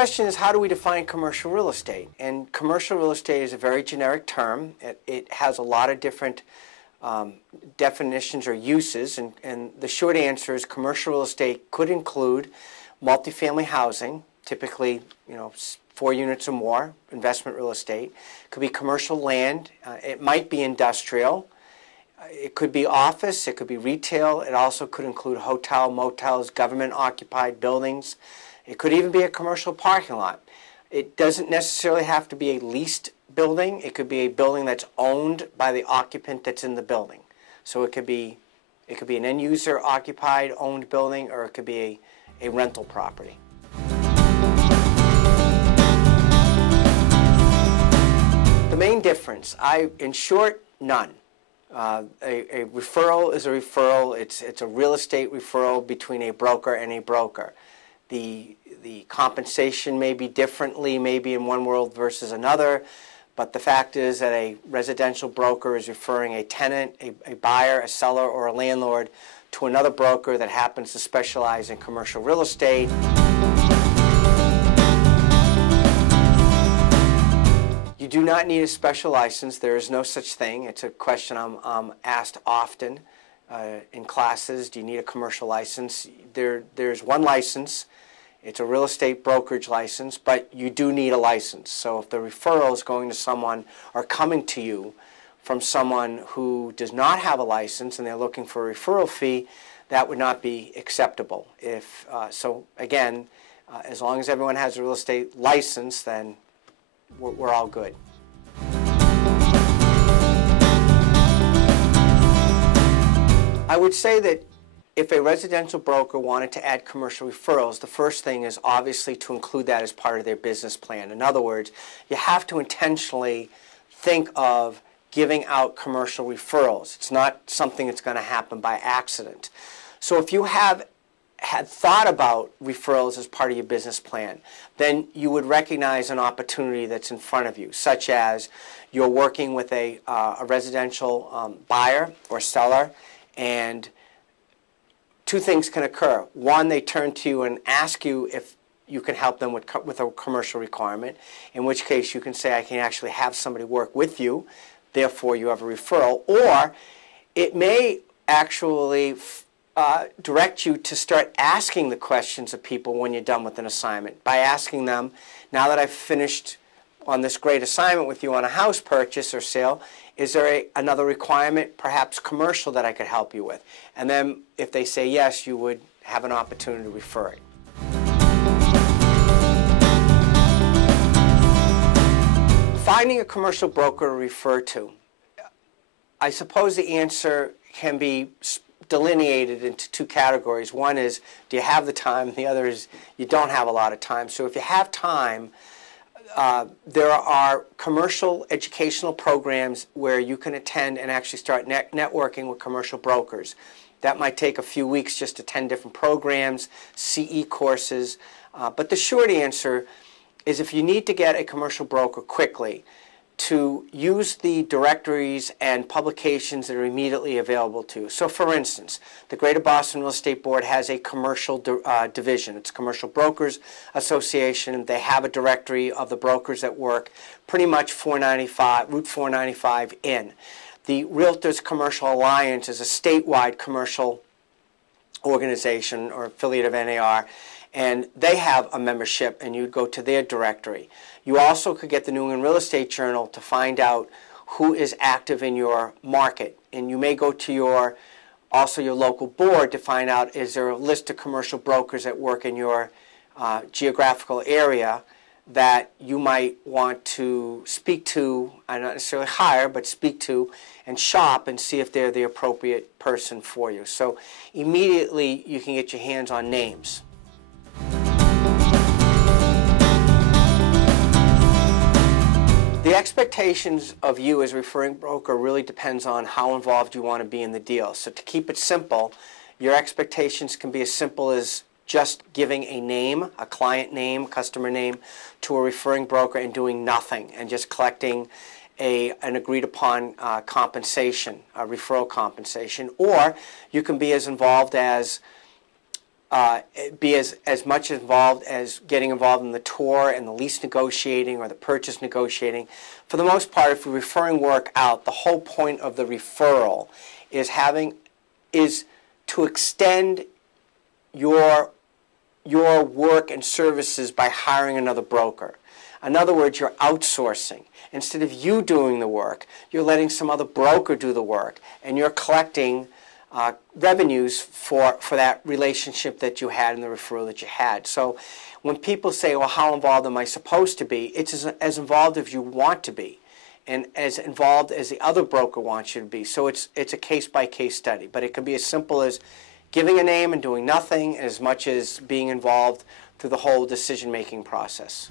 question is, how do we define commercial real estate? And commercial real estate is a very generic term. It has a lot of different definitions or uses, and the short answer is commercial real estate could include multifamily housing, typically 4 units or more, investment real estate. It could be commercial land. It might be industrial. It could be office. It could be retail. It also could include hotel, motels, government-occupied buildings. It could even be a commercial parking lot. It doesn't necessarily have to be a leased building. It could be a building that's owned by the occupant that's in the building. So it could be an end-user occupied, owned building, or it could be a rental property. The main difference, in short, none. A referral is a referral. It's a real estate referral between a broker and a broker. The compensation may be differently, maybe in one world versus another, but the fact is that a residential broker is referring a tenant, a buyer, a seller, or a landlord to another broker that happens to specialize in commercial real estate. You do not need a special license. There is no such thing. It's a question I'm asked often in classes. Do you need a commercial license? There's one license. It's a real estate brokerage license, but you do need a license. So if the referral is going to someone or coming to you from someone who does not have a license and they're looking for a referral fee, that would not be acceptable. So again, as long as everyone has a real estate license, then we're all good. I would say that if a residential broker wanted to add commercial referrals, the first thing is obviously to include that as part of their business plan. In other words, you have to intentionally think of giving out commercial referrals. It's not something that's going to happen by accident. So if you had thought about referrals as part of your business plan, then you would recognize an opportunity that's in front of you, such as you're working with a residential buyer or seller, and two things can occur. One, they turn to you and ask you if you can help them with a commercial requirement, in which case you can say, I can actually have somebody work with you, therefore you have a referral. Or it may actually direct you to start asking the questions of people when you're done with an assignment, by asking them, now that I've finished on this great assignment with you on a house purchase or sale, is there another requirement, perhaps commercial, that I could help you with? And then if they say yes, you would have an opportunity to refer it. Finding a commercial broker to refer to. I suppose the answer can be delineated into two categories. One is, do you have the time? The other is, you don't have a lot of time. So if you have time, there are commercial educational programs where you can attend and actually start networking with commercial brokers. That might take a few weeks just to attend different programs, CE courses. But the short answer is, if you need to get a commercial broker quickly, to use the directories and publications that are immediately available to you. So for instance, the Greater Boston Real Estate Board has a commercial division. It's Commercial Brokers Association. They have a directory of the brokers that work pretty much Route 495 in. The Realtors Commercial Alliance is a statewide commercial organization or affiliate of NAR, and they have a membership, and you'd go to their directory. You also could get the New England Real Estate Journal to find out who is active in your market, and you may go to your local board to find out, is there a list of commercial brokers that work in your geographical area that you might want to speak to, not necessarily hire, but speak to and shop and see if they're the appropriate person for you. So immediately you can get your hands on names. The expectations of you as a referring broker really depends on how involved you want to be in the deal. So to keep it simple, your expectations can be as simple as just giving a name, a client name, customer name, to a referring broker and doing nothing and just collecting an agreed upon compensation, a referral compensation. Or you can be as involved as be as much involved as getting involved in the tour and the lease negotiating or the purchase negotiating. For the most part, if we're referring work out, the whole point of the referral is to extend your work and services by hiring another broker. In other words, you're outsourcing. Instead of you doing the work, you're letting some other broker do the work, and you're collecting revenues for that relationship that you had and the referral that you had. So when people say, well, how involved am I supposed to be? It's as involved as you want to be and as involved as the other broker wants you to be. So it's a case-by-case study. But it can be as simple as giving a name and doing nothing, as much as being involved through the whole decision-making process.